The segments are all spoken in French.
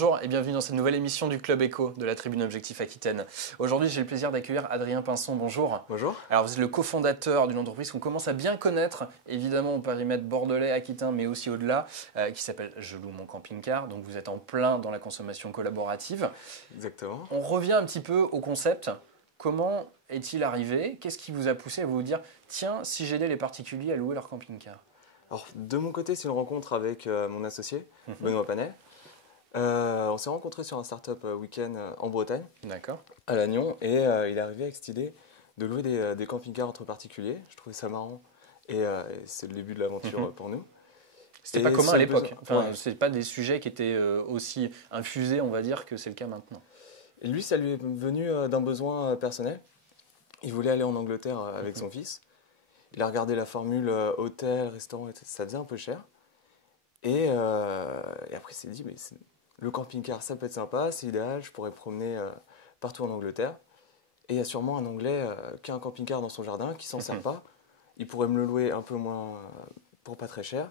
Bonjour et bienvenue dans cette nouvelle émission du Club Éco de la Tribune Objectif Aquitaine. Aujourd'hui, j'ai le plaisir d'accueillir Adrien Pinson. Bonjour. Bonjour. Alors, vous êtes le cofondateur d'une entreprise qu'on commence à bien connaître, évidemment au périmètre bordelais, aquitain, mais aussi au-delà, qui s'appelle Je loue mon camping-car. Donc, vous êtes en plein dans la consommation collaborative. Exactement. On revient un petit peu au concept. Comment est-il arrivé? Qu'est-ce qui vous a poussé à vous dire « Tiens, si j'aidais les particuliers à louer leur camping-car » Alors, de mon côté, c'est une rencontre avec mon associé, Benoît Panel. On s'est rencontrés sur un startup week-end en Bretagne, D'accord. à Lannion, et il est arrivé avec cette idée de louer des camping-cars entre particuliers. Je trouvais ça marrant et c'est le début de l'aventure pour nous. C'était pas commun à l'époque. Enfin, ouais. c'est pas des sujets qui étaient aussi infusés, on va dire, que c'est le cas maintenant. Et lui, ça lui est venu d'un besoin personnel. Il voulait aller en Angleterre avec son fils. Il a regardé la formule hôtel, restaurant, etc. Ça faisait un peu cher. Et après, il s'est dit, mais le camping-car, ça peut être sympa, c'est idéal, je pourrais me promener partout en Angleterre. Et il y a sûrement un Anglais qui a un camping-car dans son jardin, qui s'en sert pas. Il pourrait me le louer un peu moins, pour pas très cher.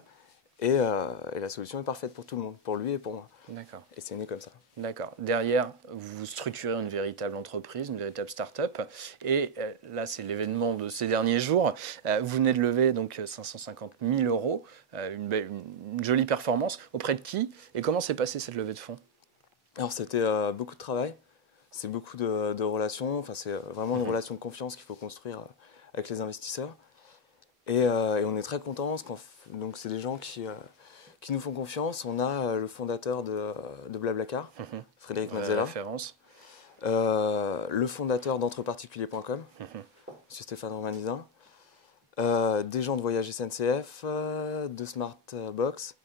Et la solution est parfaite pour tout le monde, pour lui et pour moi. D'accord. Et c'est né comme ça. D'accord. Derrière, vous structurez une véritable entreprise, une véritable start-up. Et là, c'est l'événement de ces derniers jours. Vous venez de lever donc 550 000 euros, une jolie performance. Auprès de qui et comment s'est passée cette levée de fonds? Alors, c'était beaucoup de travail, c'est beaucoup de relations. Enfin, c'est vraiment une relation de confiance qu'il faut construire avec les investisseurs. Et on est très contents, donc c'est des gens qui nous font confiance. On a le fondateur de Blablacar, Frédéric Mazzella, référence. le fondateur d'entreparticuliers.com, monsieur Stéphane Romanizin, des gens de Voyage SNCF, de Smartbox.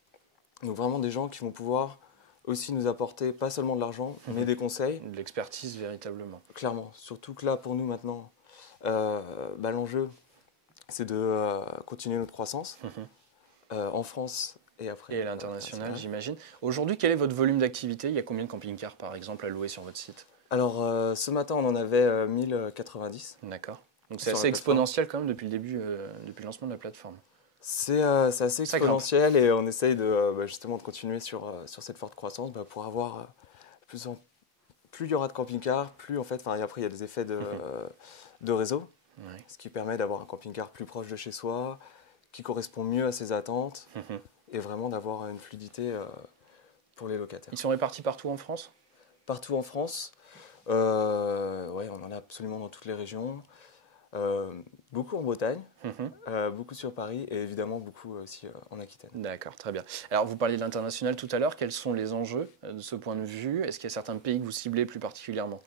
Donc vraiment des gens qui vont pouvoir aussi nous apporter pas seulement de l'argent, mais des conseils. De l'expertise véritablement. Clairement, surtout que là pour nous maintenant, l'enjeu c'est de continuer notre croissance en France et après. Et à l'international, j'imagine. Aujourd'hui, quel est votre volume d'activité? Il y a combien de camping-cars, par exemple, à louer sur votre site? Alors, ce matin, on en avait 1090. D'accord. Donc c'est assez exponentiel quand même depuis le début, depuis le lancement de la plateforme. C'est assez exponentiel et on essaye justement de continuer sur cette forte croissance pour avoir plus il y aura de camping-cars, plus en fait, après il y a des effets de réseau. Ouais. Ce qui permet d'avoir un camping-car plus proche de chez soi, qui correspond mieux à ses attentes et vraiment d'avoir une fluidité pour les locataires. Ils sont répartis partout en France? Partout en France, ouais, on en a absolument dans toutes les régions. Beaucoup en Bretagne, beaucoup sur Paris et évidemment beaucoup aussi en Aquitaine. D'accord, très bien. Alors vous parliez de l'international tout à l'heure, quels sont les enjeux de ce point de vue? Est-ce qu'il y a certains pays que vous ciblez plus particulièrement?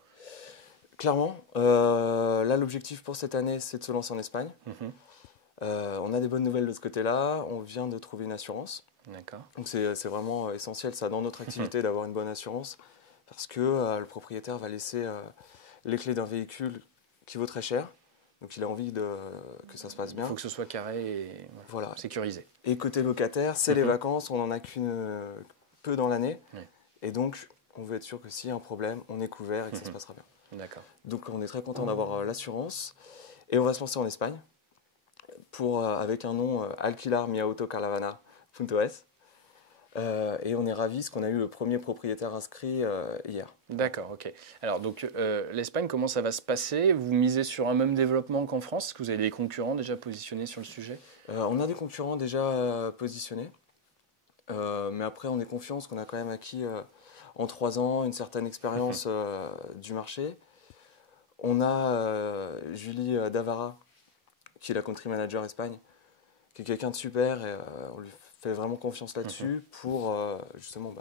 Clairement, là l'objectif pour cette année c'est de se lancer en Espagne. On a des bonnes nouvelles de ce côté-là, on vient de trouver une assurance. D'accord. Donc c'est vraiment essentiel ça dans notre activité d'avoir une bonne assurance parce que le propriétaire va laisser les clés d'un véhicule qui vaut très cher. Donc il a envie que ça se passe bien. Il faut que ce soit carré et voilà. sécurisé. Et côté locataire, c'est les vacances, on n'en a peu dans l'année. Et donc on veut être sûr que s'il y a un problème, on est couvert et que ça se passera bien. D'accord. Donc on est très content d'avoir l'assurance. Et on va se lancer en Espagne avec un nom alquilarmiautocaravana.es. Et on est ravis parce qu'on a eu le premier propriétaire inscrit hier. D'accord, ok. Alors donc l'Espagne, comment ça va se passer? Vous misez sur un même développement qu'en France? Est-ce que vous avez des concurrents déjà positionnés sur le sujet? On a des concurrents déjà positionnés. Mais après on est confiant parce qu'on a quand même acquis en 3 ans une certaine expérience du marché. On a Julie Davara, qui est la country manager Espagne, qui est quelqu'un de super et on lui fait vraiment confiance là-dessus pour justement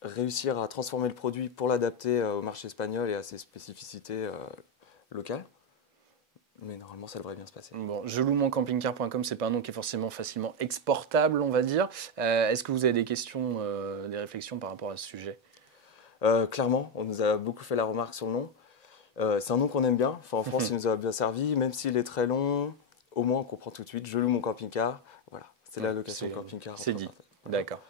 réussir à transformer le produit pour l'adapter au marché espagnol et à ses spécificités locales. Mais normalement, ça devrait bien se passer. Bon, je loue mon camping-car.com, c'est pas un nom qui est forcément facilement exportable, on va dire. Est-ce que vous avez des questions, des réflexions par rapport à ce sujet? Clairement, on nous a beaucoup fait la remarque sur le nom. C'est un nom qu'on aime bien. Enfin, en France, il nous a bien servi, même s'il est très long. Au moins, on comprend tout de suite. Je loue mon camping-car. Voilà, c'est la location de camping-car. C'est dit. Voilà. D'accord.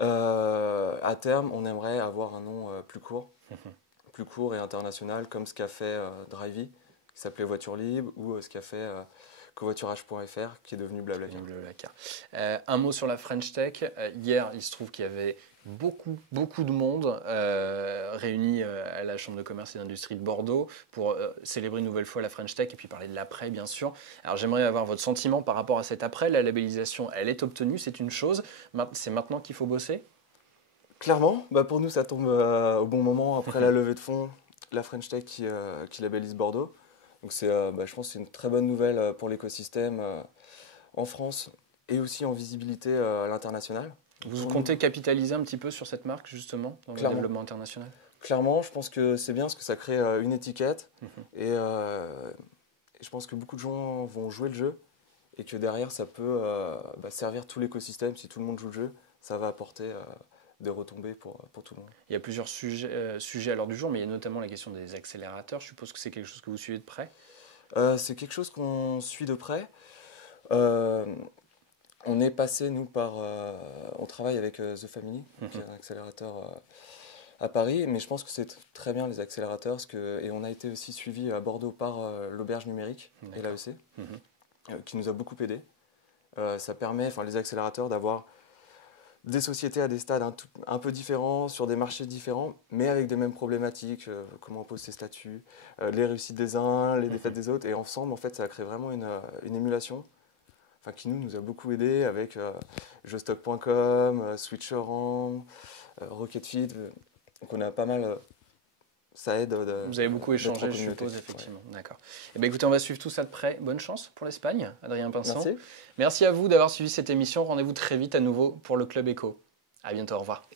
À terme, on aimerait avoir un nom plus court et international, comme ce qu'a fait Drivey, qui s'appelait Voiture Libre, ou ce qu'a fait covoiturage.fr qui est devenu Blablacar. Un mot sur la French Tech. Hier, il se trouve qu'il y avait beaucoup de monde réuni à la Chambre de commerce et d'industrie de Bordeaux pour célébrer une nouvelle fois la French Tech et puis parler de l'après, bien sûr. Alors j'aimerais avoir votre sentiment par rapport à cet après. La labellisation, elle est obtenue, c'est une chose. C'est maintenant qu'il faut bosser? Clairement, pour nous ça tombe au bon moment après la levée de fonds, la French Tech qui labellise Bordeaux. Donc je pense que c'est une très bonne nouvelle pour l'écosystème en France et aussi en visibilité à l'international. Vous comptez capitaliser un petit peu sur cette marque justement dans le développement international? Clairement, je pense que c'est bien parce que ça crée une étiquette et je pense que beaucoup de gens vont jouer le jeu et que derrière ça peut servir tout l'écosystème. Si tout le monde joue le jeu, ça va apporter des retombées pour tout le monde. Il y a plusieurs sujets à l'ordre du jour, mais il y a notamment la question des accélérateurs. Je suppose que c'est quelque chose que vous suivez de près? C'est quelque chose qu'on suit de près. On est passé, nous, on travaille avec The Family, qui est un accélérateur à Paris, mais je pense que c'est très bien les accélérateurs, et on a été aussi suivi à Bordeaux par l'Auberge Numérique et l'AEC, qui nous a beaucoup aidé. Ça permet, les accélérateurs, d'avoir des sociétés à des stades un peu différents, sur des marchés différents, mais avec des mêmes problématiques, comment on pose ses statuts, les réussites des uns, les défaites des autres, et ensemble, en fait, ça a créé vraiment une émulation qui nous a beaucoup aidé avec Jostock.com, Switcherand, Rocketfeed. Donc on a pas mal, ça aide. Vous avez beaucoup échangé, je suppose, effectivement. Ouais. D'accord. Écoutez, on va suivre tout ça de près. Bonne chance pour l'Espagne, Adrien Pinsent. Merci à vous d'avoir suivi cette émission. Rendez-vous très vite à nouveau pour le Club Éco. À bientôt, au revoir.